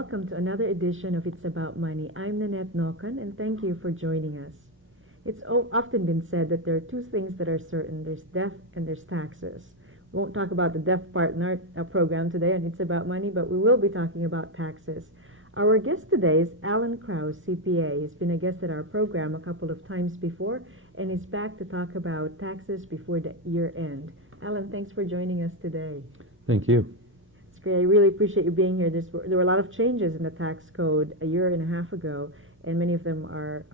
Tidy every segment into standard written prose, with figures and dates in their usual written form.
welcome to another edition of It's About Money. I'm Nanette Nokan, and thank you for joining us. It's often been said that there are two things that are certain. There's death and there's taxes. We won't talk about the death part in our program today, and It's About Money, but we will be talking about taxes. Our guest today is Alan Krause, CPA. He's been a guest at our program a couple of times before, and is back to talk about taxes before the year end. Alan, thanks for joining us today. Thank you. I really appreciate you being here. There were a lot of changes in the tax code a year and a half ago, and many of them are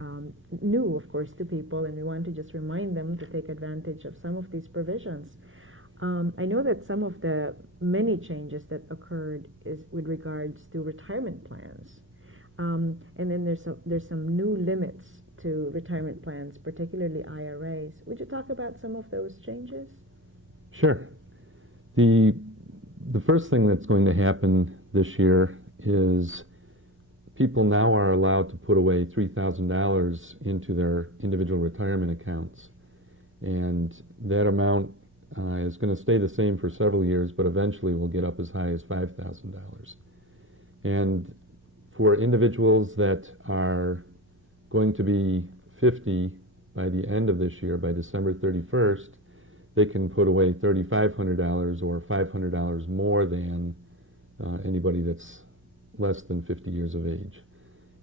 new, of course, to people, and we want to just remind them to take advantage of some of these provisions. I know that some of the many changes that occurred is with regards to retirement plans, and then there's some new limits to retirement plans, particularly IRAs. Would you talk about some of those changes? Sure. The first thing that's going to happen this year is people now are allowed to put away $3,000 into their individual retirement accounts. And that amount is going to stay the same for several years, but eventually will get up as high as $5,000. And for individuals that are going to be 50 by the end of this year, by December 31st, they can put away $3,500 or $500 more than anybody that's less than 50 years of age.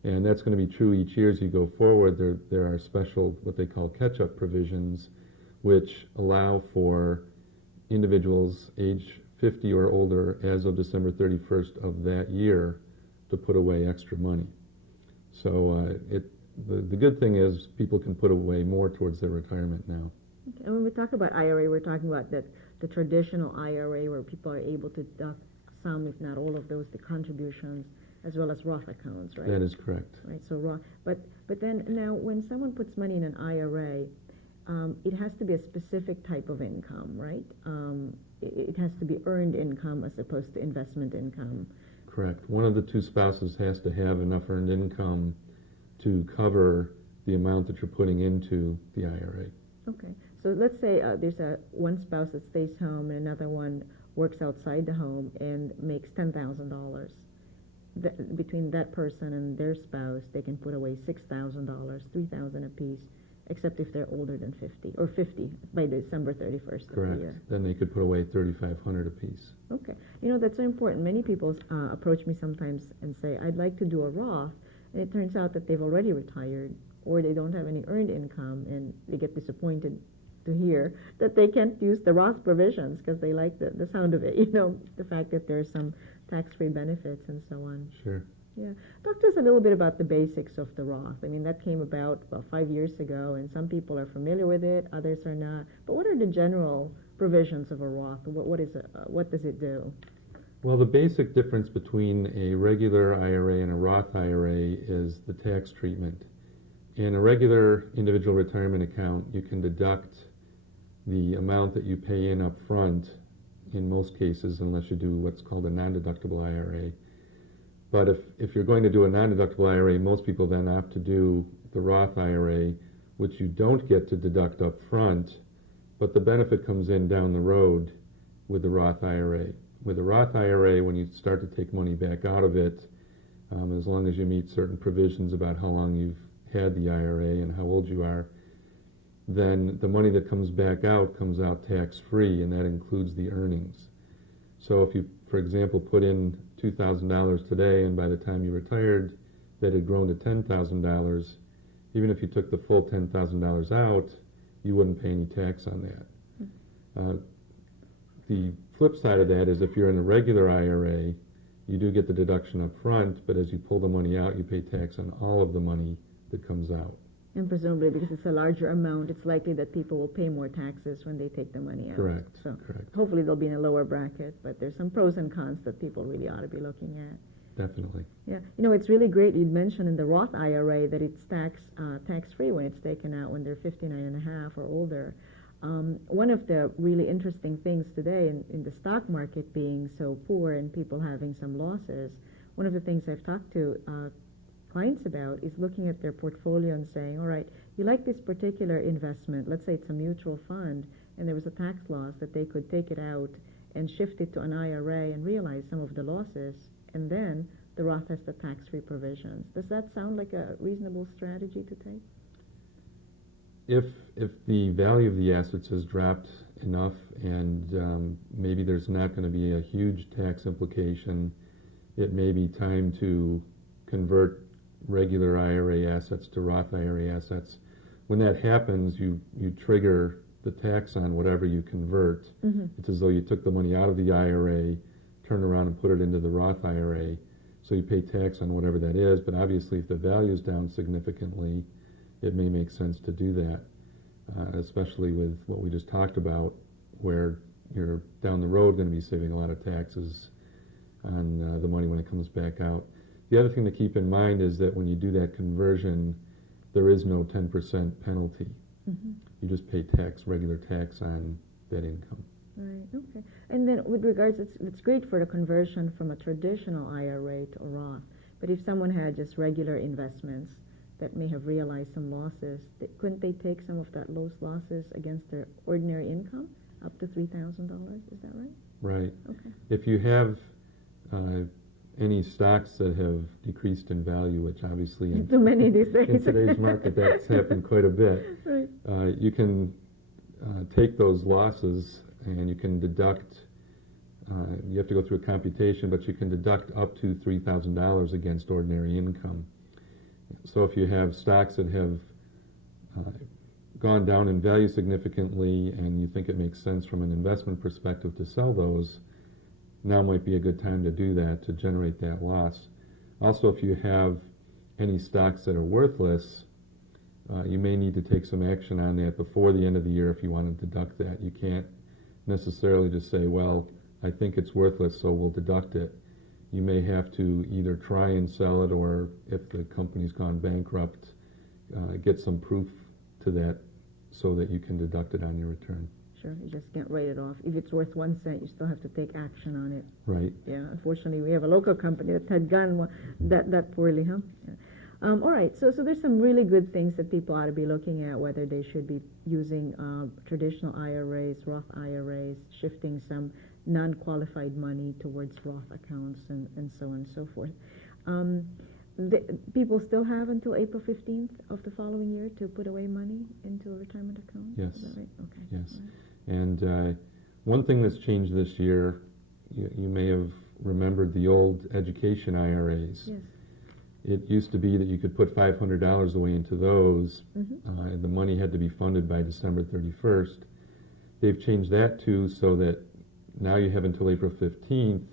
And that's going to be true each year as you go forward. There are special, what they call catch-up provisions, which allow for individuals age 50 or older as of December 31st of that year to put away extra money. So the good thing is people can put away more towards their retirement now. Okay. And when we talk about IRA, we're talking about the traditional IRA where people are able to deduct some, if not all of those, the contributions, as well as Roth accounts, right? That is correct. Right. So Roth, but then now when someone puts money in an IRA, it has to be a specific type of income, right? It has to be earned income as opposed to investment income. Correct. One of the two spouses has to have enough earned income to cover the amount that you're putting into the IRA. Okay. So let's say there's one spouse that stays home and another one works outside the home and makes $10,000. Between that person and their spouse, they can put away $6,000, $3,000 apiece, except if they're older than 50 or 50 by December 31st of the year. Then they could put away $3,500 apiece. Okay. You know, that's so important. Many people approach me sometimes and say, I'd like to do a Roth, and it turns out that they've already retired or they don't have any earned income, and they get disappointed to hear that they can't use the Roth provisions because they like the sound of it, you know, the fact that there's some tax-free benefits and so on. Sure. Yeah. Talk to us a little bit about the basics of the Roth. I mean, that came about 5 years ago, and some people are familiar with it, others are not. But what are the general provisions of a Roth? What does it do? Well, the basic difference between a regular IRA and a Roth IRA is the tax treatment. In a regular individual retirement account, you can deduct the amount that you pay in up front in most cases, unless you do what's called a non-deductible IRA. But if you're going to do a non-deductible IRA, most people then opt to do the Roth IRA, which you don't get to deduct up front, but the benefit comes in down the road with the Roth IRA. With the Roth IRA, when you start to take money back out of it, as long as you meet certain provisions about how long you've had the IRA and how old you are, then the money that comes back out comes out tax-free, and that includes the earnings. So if you, for example, put in $2,000 today, and by the time you retired, that had grown to $10,000, even if you took the full $10,000 out, you wouldn't pay any tax on that. The flip side of that is if you're in a regular IRA, you do get the deduction up front, but as you pull the money out, you pay tax on all of the money that comes out. And presumably, because it's a larger amount, it's likely that people will pay more taxes when they take the money out. Correct. So Correct. Hopefully they'll be in a lower bracket, but there's some pros and cons that people really ought to be looking at. Definitely. Yeah. You know, it's really great. You'd mentioned in the Roth IRA that it's tax-free when it's taken out when they're 59 and a half or older. One of the really interesting things today in the stock market being so poor and people having some losses, one of the things I've talked to clients about is looking at their portfolio and saying, all right, you like this particular investment, let's say it's a mutual fund, and there was a tax loss that they could take it out and shift it to an IRA and realize some of the losses, and then the Roth has the tax-free provisions. Does that sound like a reasonable strategy to take? If the value of the assets has dropped enough and maybe there's not going to be a huge tax implication, it may be time to convert regular IRA assets to Roth IRA assets. When that happens, you trigger the tax on whatever you convert. Mm-hmm. It's as though you took the money out of the IRA, turned around and put it into the Roth IRA. So you pay tax on whatever that is, but obviously if the value is down significantly, it may make sense to do that, especially with what we just talked about, where you're down the road going to be saving a lot of taxes on the money when it comes back out. The other thing to keep in mind is that when you do that conversion, there is no 10% penalty. Mm-hmm. You just pay regular tax on that income. Right, okay. And then with regards, it's great for the conversion from a traditional IRA to a Roth, but if someone had just regular investments that may have realized some losses, couldn't they take some of those losses against their ordinary income, up to $3,000? Is that right? Right. Okay. If you have any stocks that have decreased in value, which obviously Too many these days. in today's market that's happened quite a bit, Right. You can take those losses and you can deduct, you have to go through a computation, but you can deduct up to $3,000 against ordinary income. So if you have stocks that have gone down in value significantly and you think it makes sense from an investment perspective to sell those, now might be a good time to do that, to generate that loss. Also, if you have any stocks that are worthless, you may need to take some action on that before the end of the year if you want to deduct that. You can't necessarily just say, well, I think it's worthless, so we'll deduct it. You may have to either try and sell it, or if the company's gone bankrupt, get some proof to that so that you can deduct it on your return. Sure, you just can't write it off. If it's worth 1 cent, you still have to take action on it. Right. Yeah, unfortunately, we have a local company that had gone that poorly, huh? Yeah. All right, so there's some really good things that people ought to be looking at, whether they should be using traditional IRAs, Roth IRAs, shifting some non-qualified money towards Roth accounts, and so on and so forth. People still have until April 15th of the following year to put away money into a retirement account? Yes. Is that right? Okay. Yes. Right. And one thing that's changed this year, you may have remembered the old education IRAs. Yes. It used to be that you could put $500 away into those, Mm-hmm. and the money had to be funded by December 31st. They've changed that too, so that now you have until April 15th.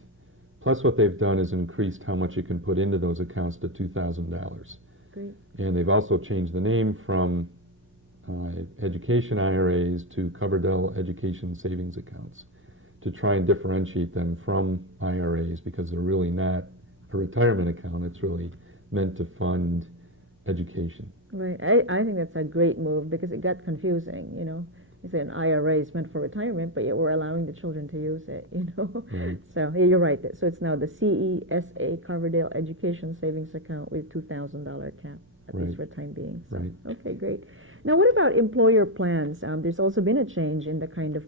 Plus what they've done is increased how much you can put into those accounts to $2,000. Great. And they've also changed the name from education IRAs to Coverdell Education Savings Accounts to try and differentiate them from IRAs, because they're really not a retirement account. It's really meant to fund education. Right. I think that's a great move, because it got confusing, you know. You say an IRA is meant for retirement, but yet we're allowing the children to use it, you know. Right. So yeah, you're right. So it's now the CESA, Coverdale Education Savings Account, with $2,000 cap, at least for the time being. So, Right. Okay, great. Now, what about employer plans? There's also been a change in the kind of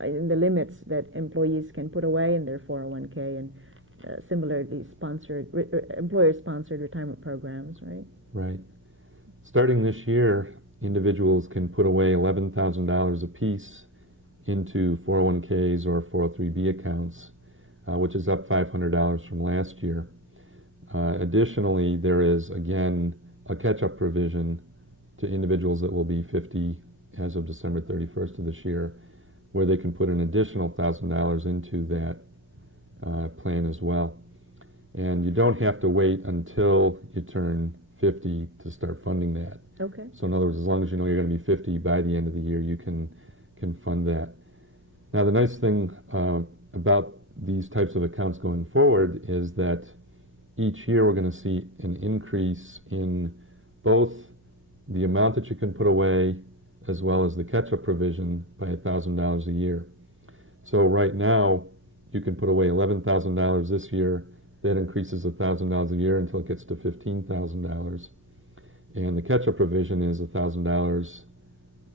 in the limits that employees can put away in their 401k, and similarly employer-sponsored retirement programs, right? Right. Starting this year, individuals can put away $11,000 apiece into 401ks or 403b accounts, which is up $500 from last year. Additionally, there is, again, a catch-up provision to individuals that will be 50 as of December 31st of this year, where they can put an additional $1,000 into that plan as well. And you don't have to wait until you turn 50 to start funding that. Okay. So in other words, as long as you know you're going to be 50 by the end of the year, you can fund that. Now, the nice thing about these types of accounts going forward is that each year we're going to see an increase in both the amount that you can put away as well as the catch-up provision by $1,000 a year. So right now, you can put away $11,000 this year. That increases $1,000 a year until it gets to $15,000. And the catch-up provision is $1,000,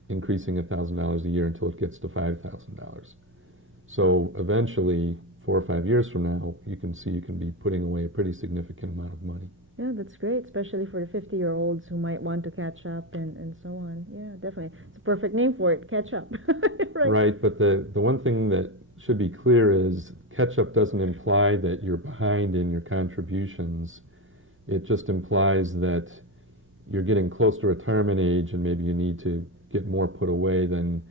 increasing $1,000 a year until it gets to $5,000. So eventually, 4 or 5 years from now, you can see you can be putting away a pretty significant amount of money. Yeah, that's great, especially for the 50-year-olds who might want to catch up and so on. Yeah, definitely. It's a perfect name for it, catch up. Right. Right, but the one thing that should be clear is catch-up doesn't imply that you're behind in your contributions. It just implies that you're getting close to retirement age and maybe you need to get more put away than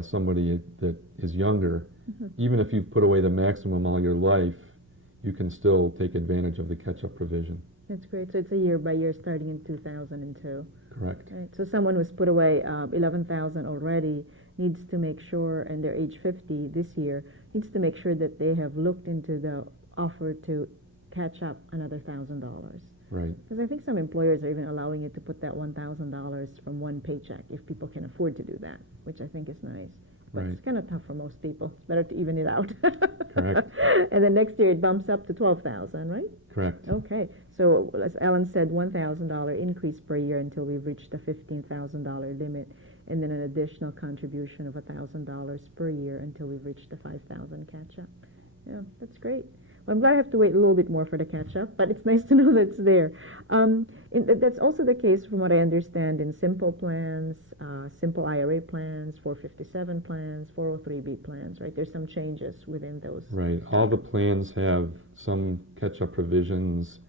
somebody that is younger. Mm-hmm. Even if you've put away the maximum all your life, you can still take advantage of the catch-up provision. That's great. So it's a year by year starting in 2002. Correct. Right. So someone who's put away 11,000 already needs to make sure, and they're age 50 this year, needs to make sure that they have looked into the offer to catch up another $1,000. Right. Because I think some employers are even allowing you to put that $1,000 from one paycheck if people can afford to do that, which I think is nice. But Right. it's kind of tough for most people. It's better to even it out. Correct. And then next year it bumps up to 12,000, right? Correct. Okay. So as Alan said, $1,000 increase per year until we've reached the $15,000 limit, and then an additional contribution of $1,000 per year until we've reached the 5,000 catch-up. Yeah, that's great. Well, I'm glad I have to wait a little bit more for the catch-up, but it's nice to know that it's there. That's also the case, from what I understand, in simple plans, simple IRA plans, 457 plans, 403B plans, right? There's some changes within those. Right. All the plans have some catch-up provisions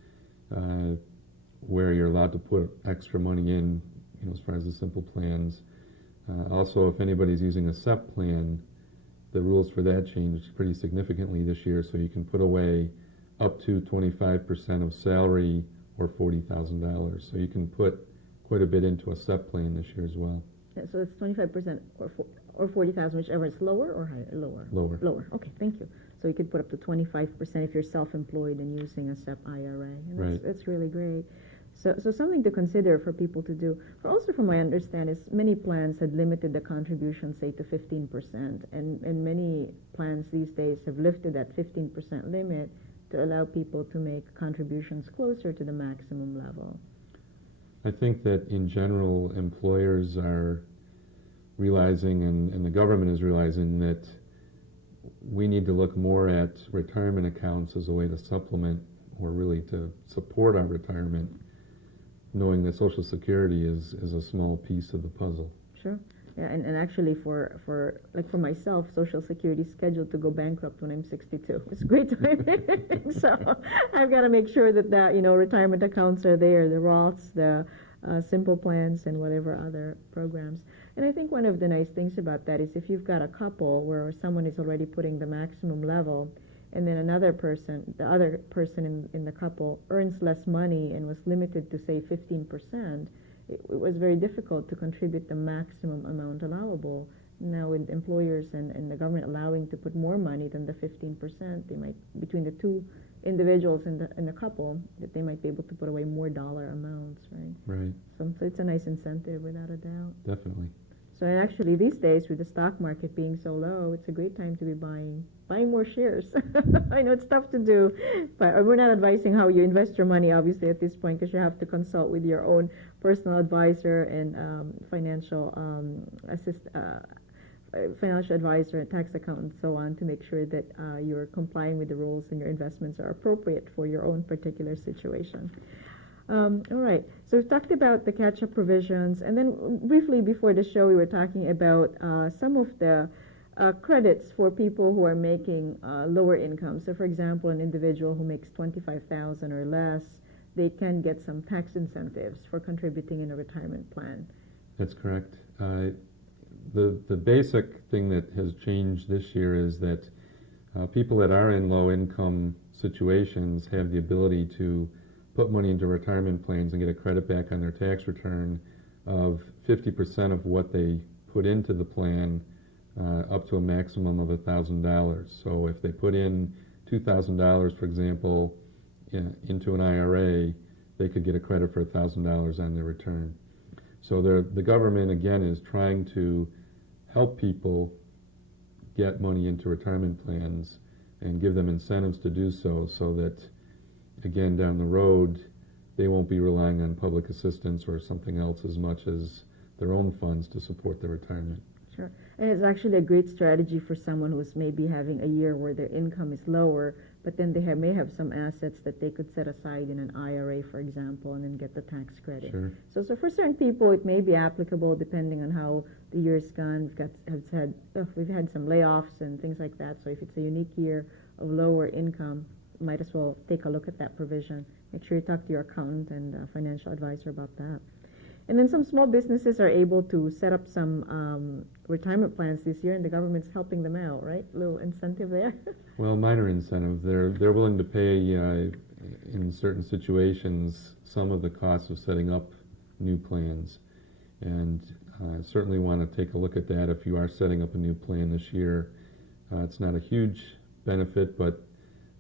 where you're allowed to put extra money in, as far as the simple plans. Also, if anybody's using a SEP plan, the rules for that changed pretty significantly this year, so you can put away up to 25% of salary or $40,000. So you can put quite a bit into a SEP plan this year as well. Yeah, so it's 25% or 40,000, whichever is lower or higher? Lower. Lower. Lower. Okay, thank you. So you could put up to 25% if you're self-employed and using a SEP IRA. And Right. That's really great. So something to consider for people to do. Also, from my understanding, is many plans had limited the contribution, say, to 15%, and many plans these days have lifted that 15% limit to allow people to make contributions closer to the maximum level. I think that in general, employers are realizing, and the government is realizing, that we need to look more at retirement accounts as a way to supplement, or really to support our retirement, knowing that Social Security is a small piece of the puzzle. Sure. Yeah, and actually for myself, Social Security is scheduled to go bankrupt when I'm 62. It's great timing. So I've got to make sure that retirement accounts are there, the Roths, the simple plans, and whatever other programs. And I think one of the nice things about that is if you've got a couple where someone is already putting the maximum level, and then the other person in the couple earns less money and was limited to, say, 15%, it was very difficult to contribute the maximum amount allowable. Now, with employers and the government allowing to put more money than the 15%, they might, between the two individuals in the couple, that they might be able to put away more dollar amounts, right? Right. So it's a nice incentive, without a doubt. Definitely. So actually, these days, with the stock market being so low, it's a great time to be buying more shares. I know it's tough to do, but we're not advising how you invest your money, obviously, at this point, because you have to consult with your own personal advisor and financial advisor and tax accountant and so on, to make sure that you're complying with the rules and your investments are appropriate for your own particular situation. All right, so we've talked about the catch-up provisions, and then briefly before the show we were talking about some of the credits for people who are making lower income. So for example, an individual who makes $25,000 or less, they can get some tax incentives for contributing in a retirement plan. That's correct. The basic thing that has changed this year is that people that are in low income situations have the ability to put money into retirement plans and get a credit back on their tax return of 50% of what they put into the plan, up to a maximum of $1,000. So if they put in $2,000, for example, into an IRA, they could get a credit for $1,000 on their return. So the government, again, is trying to help people get money into retirement plans and give them incentives to do so, so that, again, down the road, they won't be relying on public assistance or something else as much as their own funds to support their retirement. Sure. And it's actually a great strategy for someone who's maybe having a year where their income is lower, but then they may have some assets that they could set aside in an IRA, for example, and then get the tax credit. Sure. So for certain people, it may be applicable depending on how the year's gone. We've had some layoffs and things like that. So if it's a unique year of lower income, might as well take a look at that provision. Make sure you talk to your accountant and financial advisor about that. And then some small businesses are able to set up some retirement plans this year, and the government's helping them out, right? A little incentive there. Well, minor incentive. They're willing to pay in certain situations some of the costs of setting up new plans, and certainly want to take a look at that if you are setting up a new plan this year. It's not a huge benefit, but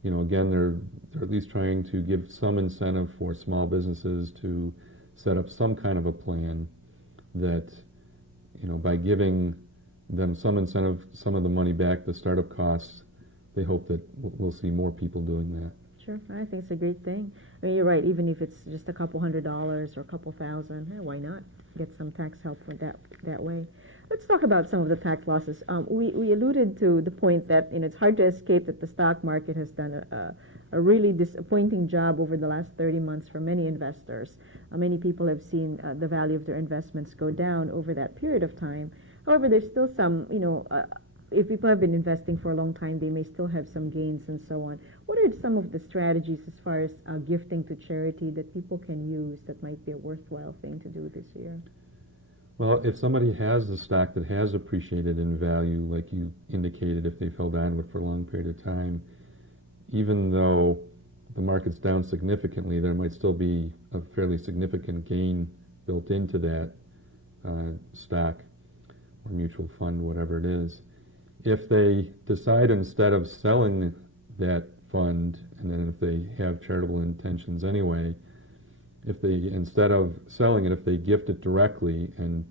again, they're at least trying to give some incentive for small businesses to set up some kind of a plan that, by giving them some incentive, some of the money back, the startup costs, they hope that we'll see more people doing that. Sure, I think it's a great thing. I mean, you're right, even if it's just a couple $100s or a couple thousand, why not get some tax help for that way? Let's talk about some of the tax losses. We alluded to the point that it's hard to escape that the stock market has done a really disappointing job over the last 30 months for many investors. Many people have seen the value of their investments go down over that period of time. However, there's still some, if people have been investing for a long time, they may still have some gains and so on. What are some of the strategies as far as gifting to charity that people can use that might be a worthwhile thing to do this year? Well, if somebody has a stock that has appreciated in value, like you indicated, if they've held on to it for a long period of time, even though the market's down significantly, there might still be a fairly significant gain built into that stock or mutual fund, whatever it is. If they decide instead of selling that fund, and then if they have charitable intentions anyway, if they, instead of selling it, if they gift it directly and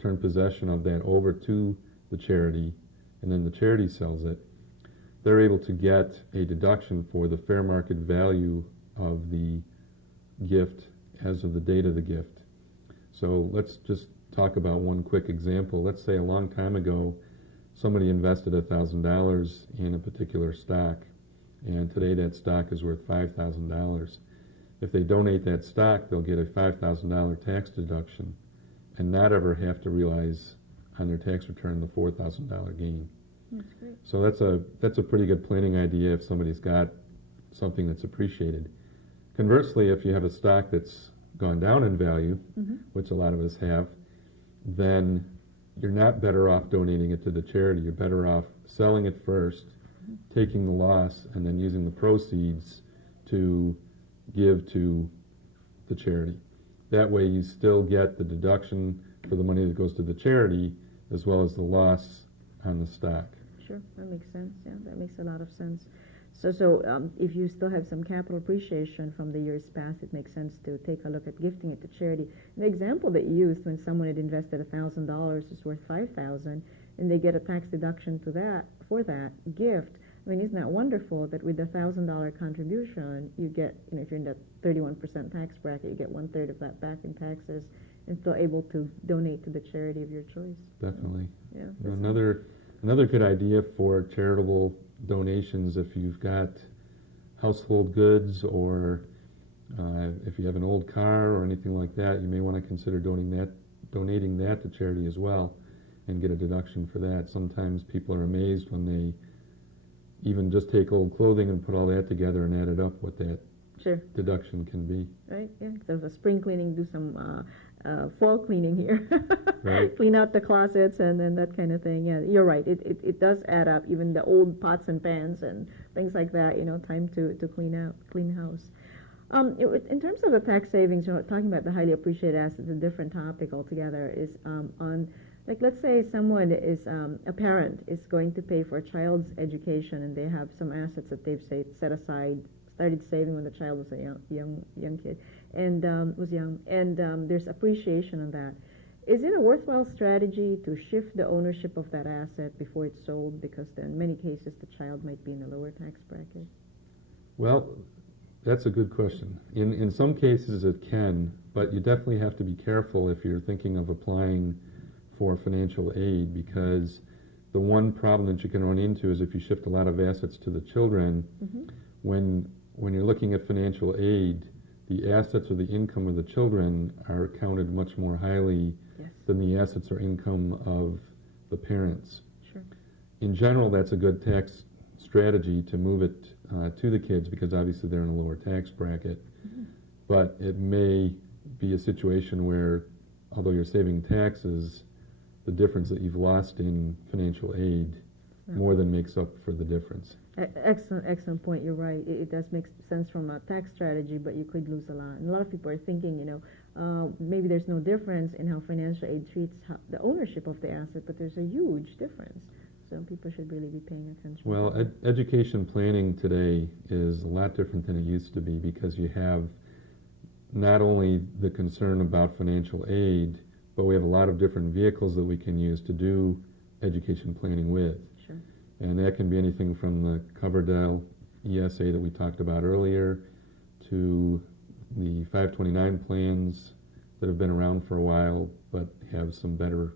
turn possession of that over to the charity, and then the charity sells it, they're able to get a deduction for the fair market value of the gift as of the date of the gift. So let's just talk about one quick example. Let's say a long time ago, somebody invested $1,000 in a particular stock, and today that stock is worth $5,000. If they donate that stock, they'll get a $5,000 tax deduction and not ever have to realize on their tax return the $4,000 gain. That's great. So that's a pretty good planning idea if somebody's got something that's appreciated. Conversely, if you have a stock that's gone down in value, which a lot of us have, then you're not better off donating it to the charity. You're better off selling it first, taking the loss, and then using the proceeds to give to the charity. That way you still get the deduction for the money that goes to the charity as well as the loss on the stock. Sure, that makes sense. Yeah, that makes a lot of sense. So if you still have some capital appreciation from the years past, it makes sense to take a look at gifting it to charity. The example that you used, when someone had invested $1,000 is worth $5,000, and they get a tax deduction for that gift. I mean, isn't that wonderful that with a $1,000 contribution, you get, if you're in that 31% tax bracket, you get 1/3 of that back in taxes, and still able to donate to the charity of your choice. Definitely. Yeah. Another good idea for charitable donations, if you've got household goods or if you have an old car or anything like that, you may want to consider donating that to charity as well and get a deduction for that. Sometimes people are amazed when they even just take old clothing and put all that together and add it up, what that deduction can be. Right, yeah. Instead of a spring cleaning, do some fall cleaning here. Right. Clean out the closets and then that kind of thing. Yeah, you're right. It does add up, even the old pots and pans and things like that, time to clean house. In terms of the tax savings, talking about the highly appreciated assets, a different topic altogether, is on, like, let's say someone is, a parent is going to pay for a child's education, and they have some assets that they've set aside, started saving when the child was a young kid, and was young, and there's appreciation on that. Is it a worthwhile strategy to shift the ownership of that asset before it's sold, because then in many cases the child might be in a lower tax bracket? Well, that's a good question. In some cases it can, but you definitely have to be careful if you're thinking of applying for financial aid, because the one problem that you can run into is if you shift a lot of assets to the children, when you're looking at financial aid, the assets or the income of the children are counted much more highly than the assets or income of the parents. Sure. In general, that's a good tax strategy to move it to the kids, because obviously they're in a lower tax bracket. But it may be a situation where, although you're saving taxes, the difference that you've lost in financial aid more than makes up for the difference. Excellent point. You're right. It does make sense from a tax strategy, but you could lose a lot. And a lot of people are thinking, maybe there's no difference in how financial aid treats the ownership of the asset, but there's a huge difference. So people should really be paying attention. Well, education planning today is a lot different than it used to be, because you have not only the concern about financial aid, but we have a lot of different vehicles that we can use to do education planning with. Sure. And that can be anything from the Coverdell ESA that we talked about earlier to the 529 plans that have been around for a while but have some better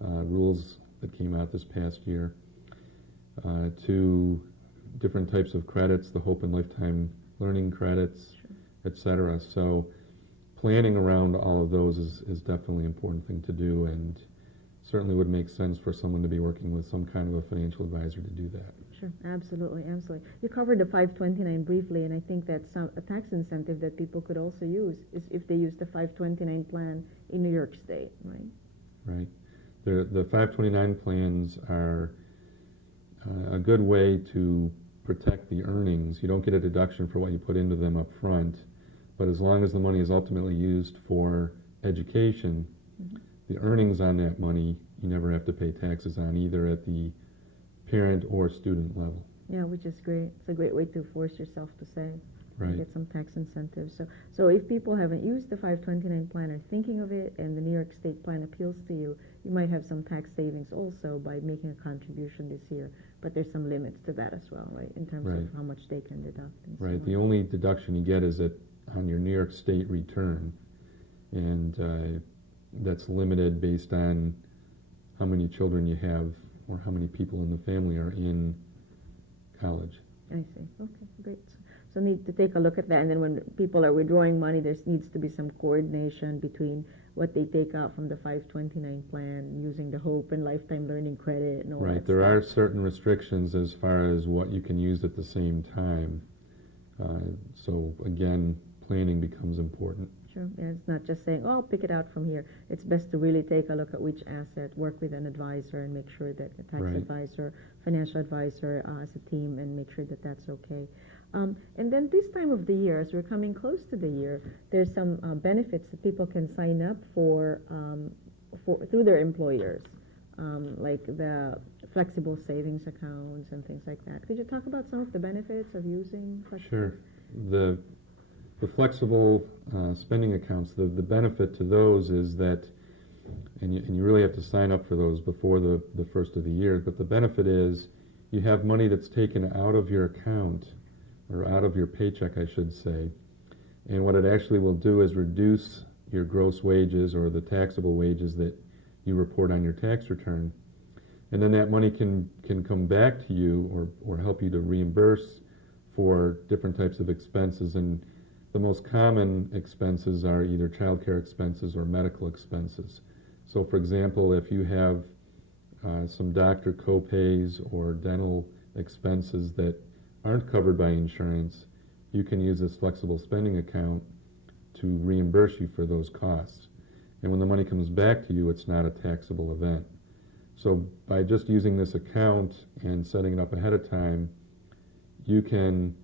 rules that came out this past year, to different types of credits, the Hope and Lifetime Learning credits, etc. So planning around all of those is definitely an important thing to do, and certainly would make sense for someone to be working with some kind of a financial advisor to do that. Sure, absolutely. You covered the 529 briefly, and I think that's a tax incentive that people could also use is if they use the 529 plan in New York State, right? Right. The 529 plans are a good way to protect the earnings. You don't get a deduction for what you put into them up front, but as long as the money is ultimately used for education, the earnings on that money you never have to pay taxes on, either at the parent or student level. Yeah, which is great. It's a great way to force yourself to save. Right. Get some tax incentives. So if people haven't used the 529 plan, are thinking of it, and the New York State plan appeals to you, you might have some tax savings also by making a contribution this year. But there's some limits to that as well, right, in terms of how much they can deduct. And right. So the only deduction you get is on your New York State return, and that's limited based on how many children you have or how many people in the family are in college. I see. Okay, great. So need to take a look at that, and then when people are withdrawing money, there needs to be some coordination between what they take out from the 529 plan, using the Hope and Lifetime Learning credit and all that. Right. There are certain restrictions as far as what you can use at the same time. So again, planning becomes important. Sure. Yeah, it's not just saying, I'll pick it out from here. It's best to really take a look at which asset, work with an advisor, and make sure that the tax advisor, financial advisor as a team, and make sure that that's okay. And then this time of the year, as we're coming close to the year, there's some benefits that people can sign up for through their employers, like the flexible savings accounts and things like that. Could you talk about some of the benefits of using flexible? Sure. The flexible spending accounts, the benefit to those is that, and you really have to sign up for those before the first of the year, but the benefit is you have money that's taken out of your account, or out of your paycheck, I should say, and what it actually will do is reduce your gross wages or the taxable wages that you report on your tax return, and then that money can come back to you or help you to reimburse for different types of expenses. And the most common expenses are either child care expenses or medical expenses. So for example, if you have some doctor co-pays or dental expenses that aren't covered by insurance, you can use this flexible spending account to reimburse you for those costs. And when the money comes back to you, it's not a taxable event. So by just using this account and setting it up ahead of time, you can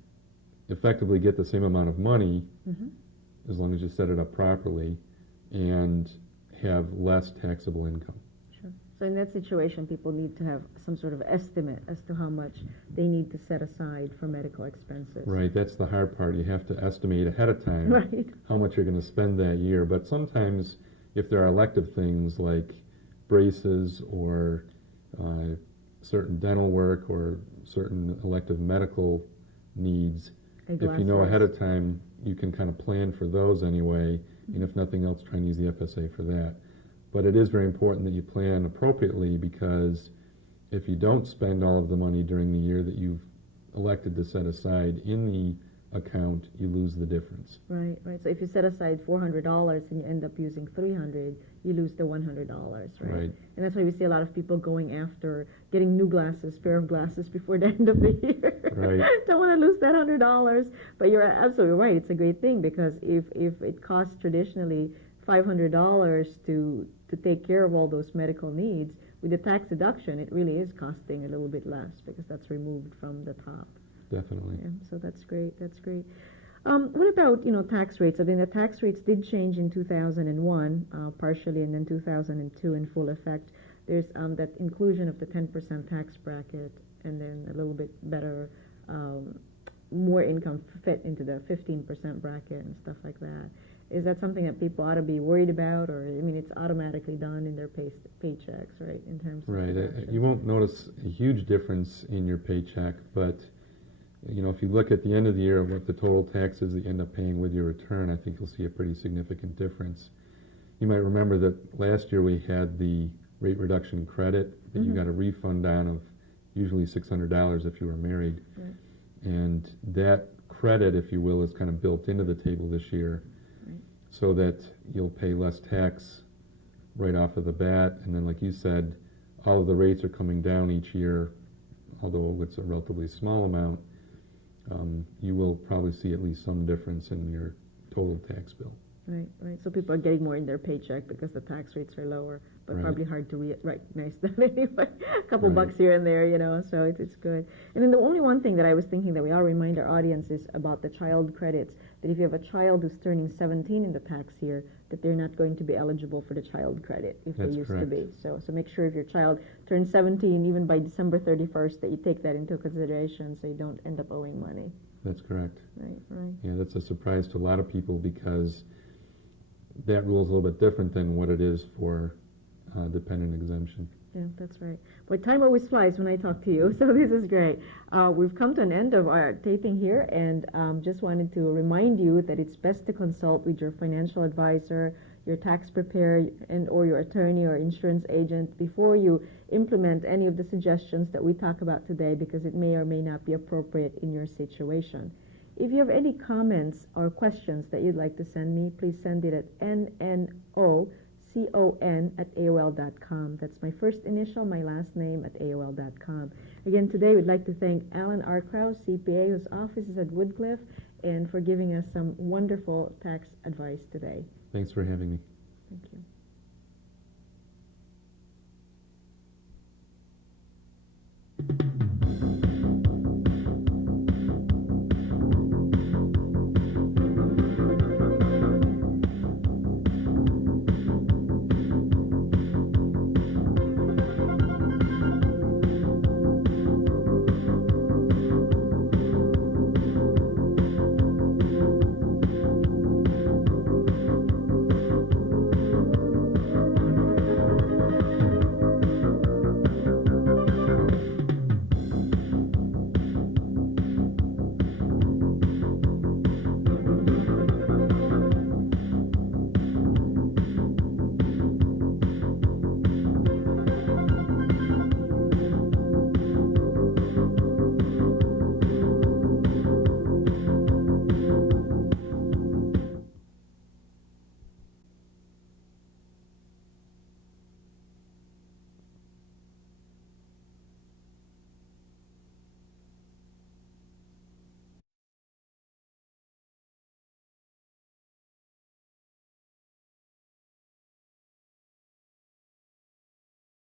effectively get the same amount of money as long as you set it up properly and have less taxable income. Sure. So in that situation, people need to have some sort of estimate as to how much they need to set aside for medical expenses. Right, that's the hard part. You have to estimate ahead of time how much you're going to spend that year. But sometimes if there are elective things like braces or certain dental work or certain elective medical needs, if you know ahead of time, you can kind of plan for those anyway, and if nothing else, try and use the FSA for that. But it is very important that you plan appropriately, because if you don't spend all of the money during the year that you've elected to set aside in the account, you lose the difference. Right, right. So if you set aside $400 and you end up using $300, you lose the $100, right? Right. And that's why we see a lot of people going after getting new glasses, pair of glasses before the end of the year. Right. Don't want to lose that $100. But you're absolutely right. It's a great thing, because if it costs traditionally $500 to take care of all those medical needs, with the tax deduction, it really is costing a little bit less, because that's removed from the top. Definitely. Yeah, so that's great. That's great. What about tax rates? I mean, the tax rates did change in 2001 partially, and then 2002 in full effect. There's that inclusion of the 10% tax bracket, and then a little bit better, more income fit into the 15% bracket and stuff like that. Is that something that people ought to be worried about, or I mean, it's automatically done in their paychecks, right? In terms of Right. You won't notice a huge difference in your paycheck, but if you look at the end of the year what the total taxes that you end up paying with your return, I think you'll see a pretty significant difference. You might remember that last year we had the rate reduction credit that you got a refund on of usually $600 if you were married. Right. And that credit, if you will, is kind of built into the table this year, Right. so that you'll pay less tax right off of the bat. And then, like you said, all of the rates are coming down each year, although it's a relatively small amount. You will probably see at least some difference in your total tax bill. Right, right. So people are getting more in their paycheck because the tax rates are lower, but Right. probably hard to recognize that anyway. A couple Right. bucks here and there, so it's good. And then the only one thing that I was thinking that we ought to remind our audience is about the child credits, that if you have a child who's turning 17 in the tax year, that they're not going to be eligible for the child credit if That's they used correct. to be. So make sure if your child turns 17, even by December 31st, that you take that into consideration so you don't end up owing money. That's correct. Right, right. Yeah, that's a surprise to a lot of people, because that rule is a little bit different than what it is for dependent exemption. Yeah, that's right. But time always flies when I talk to you, so this is great. We've come to an end of our taping here, and just wanted to remind you that it's best to consult with your financial advisor, your tax preparer, or your attorney or insurance agent before you implement any of the suggestions that we talk about today, because it may or may not be appropriate in your situation. If you have any comments or questions that you'd like to send me, please send it at nnocon@aol.com. That's my first initial, my last name at aol.com. Again, today we'd like to thank Alan R. Krause, CPA, whose office is at Woodcliff, and for giving us some wonderful tax advice today. Thanks for having me. Thank you.